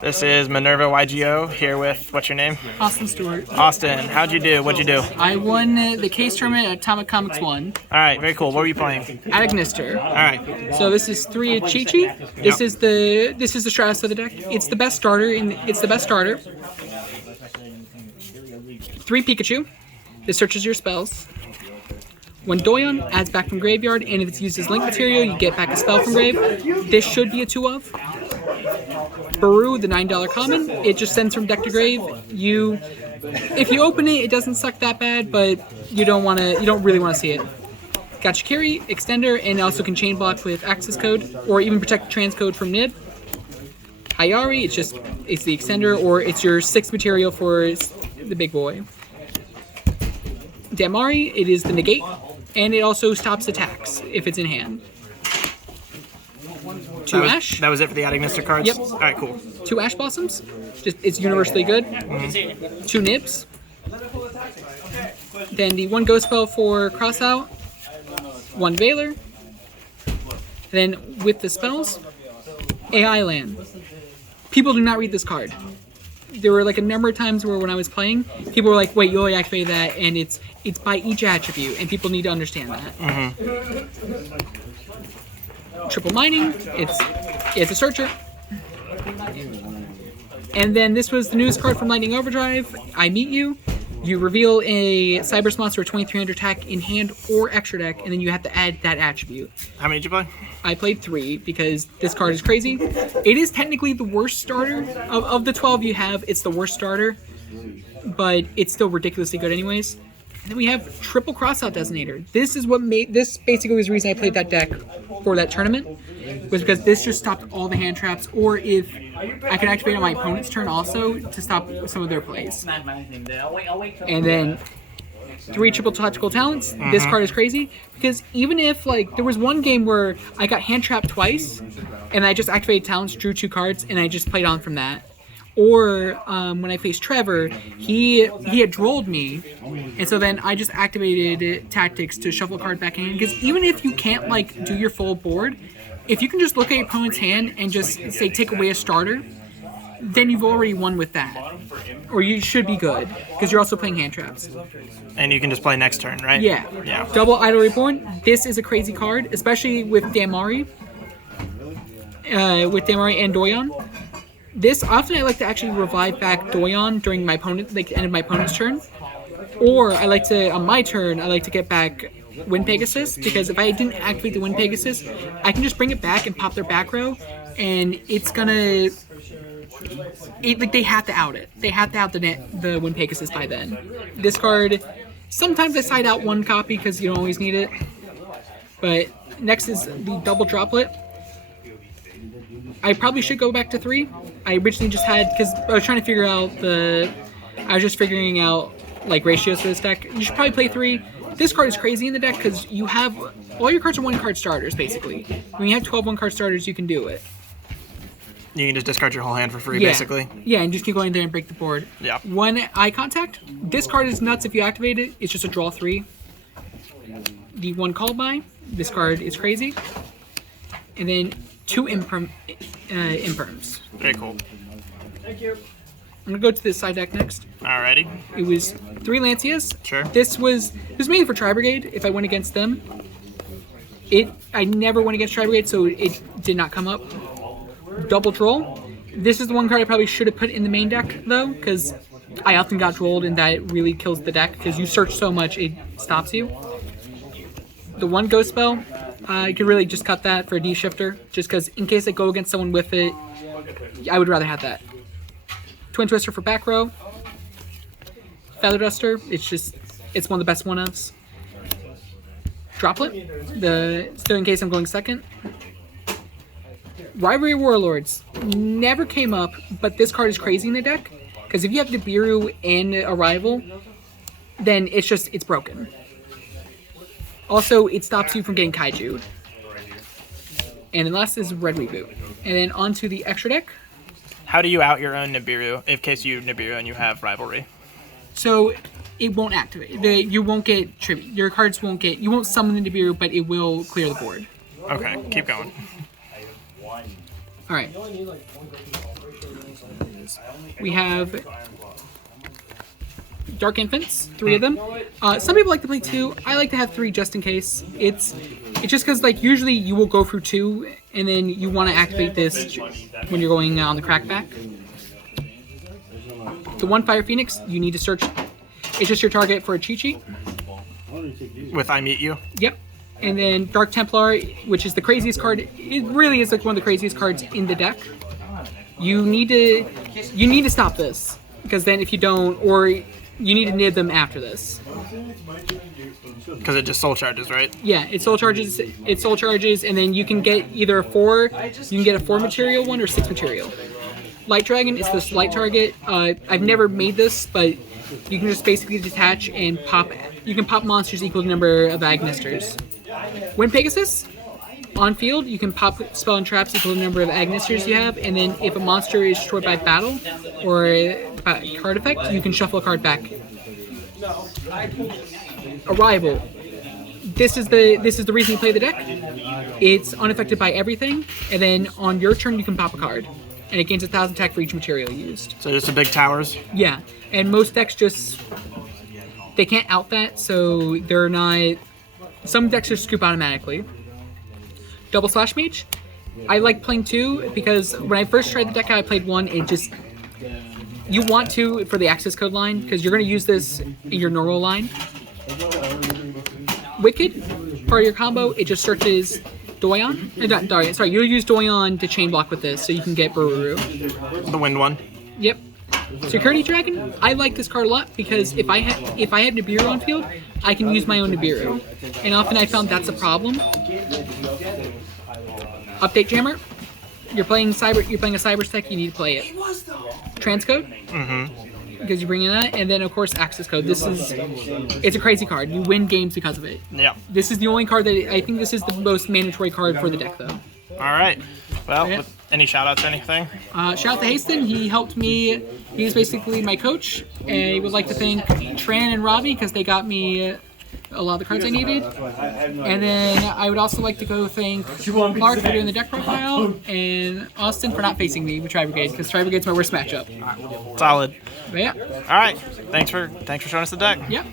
This is Minerva YGO here with, what's your name? Austin Stewart. Austin, how'd you do? What'd you do? I won the case tournament at Atomic Comics 1 Alright, very cool. What were you playing? Agnister. Alright. So this is 3 Chi-Chi. This is the Stratus of the deck. It's the best starter. It's the best starter. 3 Pikachu. This searches your spells. 1 Doyon adds back from graveyard, and if it's used as link material, you get back a spell from grave. This should be a 2-of. Baru, the $9 common, it just sends from deck to grave. If you open it, it doesn't suck that bad, but you don't really want to see it. Gachikiri, extender, and also can chain block with access code, or even protect transcode from Nib. Hayari, it's the extender, or it's your 6th material for the big boy. Damari, it is the negate, and it also stops attacks if it's in hand. 2 Ash. That was it for the Agnister cards? Yep. Alright, cool. 2 Ash Blossoms. It's universally good. 2 Nibs. Then the 1 Ghost Spell for Crossout. 1 Veiler. Then with the spells, AI Land. People do not read this card. There were like a number of times where when I was playing, people were like, wait, you only activate that, and it's by each attribute, and people need to understand that. Triple Mining, it's a searcher. And then this was the newest card from Lightning Overdrive, I Meet You. You reveal a Cyberse monster with 2300 attack in hand or extra deck, and then you have to add that attribute. How many did you play? I played 3 because this card is crazy. It is technically the worst starter. Of the 12 you have, it's the worst starter, but it's still ridiculously good anyways. And then we have Triple Crossout Designator. This basically was the reason I played that deck for that tournament, was because this just stopped all the hand traps, or if I could activate on my opponent's turn also to stop some of their plays. And then 3 Triple Tactical Talents. This card is crazy because even if there was one game where I got hand trapped twice and I just activated talents, drew 2 cards, and I just played on from that. Or when I faced Trevor, he had drolled me, and so then I just activated Tactics to shuffle a card back in. Because even if you can't do your full board, if you can just look at your opponent's hand and just say take away a starter, then you've already won with that. Or you should be good, because you're also playing hand traps. And you can just play next turn, right? Yeah. Double Idol Reborn. This is a crazy card, especially with Damari. With Damari and Doyon. This, often I like to actually revive back Doyon during my opponent, the end of my opponent's turn. Or I like to, on my turn, I like to get back Wind Pegasus, because if I didn't activate the Wind Pegasus, I can just bring it back and pop their back row, and it's gonna... they have to out it. They have to out the Wind Pegasus by then. This card, sometimes I side out 1 copy because you don't always need it. But next is the Double Droplet. I probably should go back to 3. I originally just had, because I was trying to figure out I was just figuring out ratios for this deck. You should probably play 3. This card is crazy in the deck because you have, all your cards are 1-card starters basically. When you have 12 1-card starters, you can do it. You can just discard your whole hand for free, basically. Yeah, and just keep going there and break the board. Yeah. 1 Eye Contact. This card is nuts if you activate it. It's just a draw 3. The 1 Call By. This card is crazy. And then 2 Imperms. Very cool. Thank you. I'm gonna go to this side deck next. Alrighty. It was 3 Lancias. Sure. This was mainly for Tri Brigade if I went against them. I never went against Tri Brigade, so it did not come up. Double Troll. This is the one card I probably should have put in the main deck though, because I often got trolled and that really kills the deck because you search so much it stops you. The 1 Ghost Spell. I could really just cut that for a D-Shifter, just because in case I go against someone with it, I would rather have that. Twin Twister for back row. Feather Duster, it's one of the best 1-ofs. Droplet, still in case I'm going second. Rivalry Warlords, never came up, but this card is crazy in the deck, because if you have Nibiru and a rival, then it's broken. Also, it stops you from getting Kaiju. And then last is Red Reboot. And then onto the extra deck. How do you out your own Nibiru, in case you Nibiru and you have Rivalry? So, it won't activate. You won't get tribute. Your cards won't get... You won't summon the Nibiru, but it will clear the board. Okay, keep going. Alright. monsters. We have Dark Infants, 3 of them. Some people like to play 2. I like to have 3 just in case. It's just because like usually you will go through 2 and then you want to activate this when you're going on the crackback. The 1 Fire Phoenix, you need to search. It's just your target for a cheat sheet. With I Meet You. Yep. And then Dark Templar, which is the craziest card. It really is like one of the craziest cards in the deck. You need to stop this, because then if you don't, or you need to nib them after this. Because it just soul charges, right? Yeah, it soul charges. It soul charges, and then you can get either a 4. You can get a 4 material one or 6 material. Light Dragon is this light target. I've never made this, but you can just basically detach and pop. You can pop monsters equal to the number of Agnisters. When Pegasus, on field, you can pop spell and traps equal to the number of Agnisters you have, and then if a monster is destroyed by battle or by card effect, you can shuffle a card back. Arrival. This is the reason you play the deck. It's unaffected by everything, and then on your turn you can pop a card, and it gains 1,000 attack for each material used. So just the big towers? Yeah, and most decks just, they can't out that, so they're not, some decks just scoop automatically. Double Slash Mage. I like playing 2 because when I first tried the deck out, I played 1. It just, you want to for the access code line because you're going to use this in your normal line. Wicked, part of your combo, it just searches Doyon. Sorry, you'll use Doyon to chain block with this so you can get Bururu. The wind one? Yep. Security Dragon, I like this card a lot because if I have Nibiru on field, I can use my own Nibiru. And often I found that's a problem. Update Jammer. You're playing a cyber tech, you need to play it. Transcode. Because you bring in that, and then of course Access Code. It's a crazy card. You win games because of it. Yeah. This is the only card that I think this is the most mandatory card for the deck though. All right. Well, Yeah. any shout outs or anything? Shout out to Haston. He helped me. He's basically my coach. And I would like to thank Tran and Robbie because they got me a lot of the cards I needed. And then I would also like to go thank Clark for doing the deck profile and Austin for not facing me with Tri Brigade because Tri Brigade's my worst matchup. Solid. But yeah. All right. Thanks for showing us the deck. Yeah.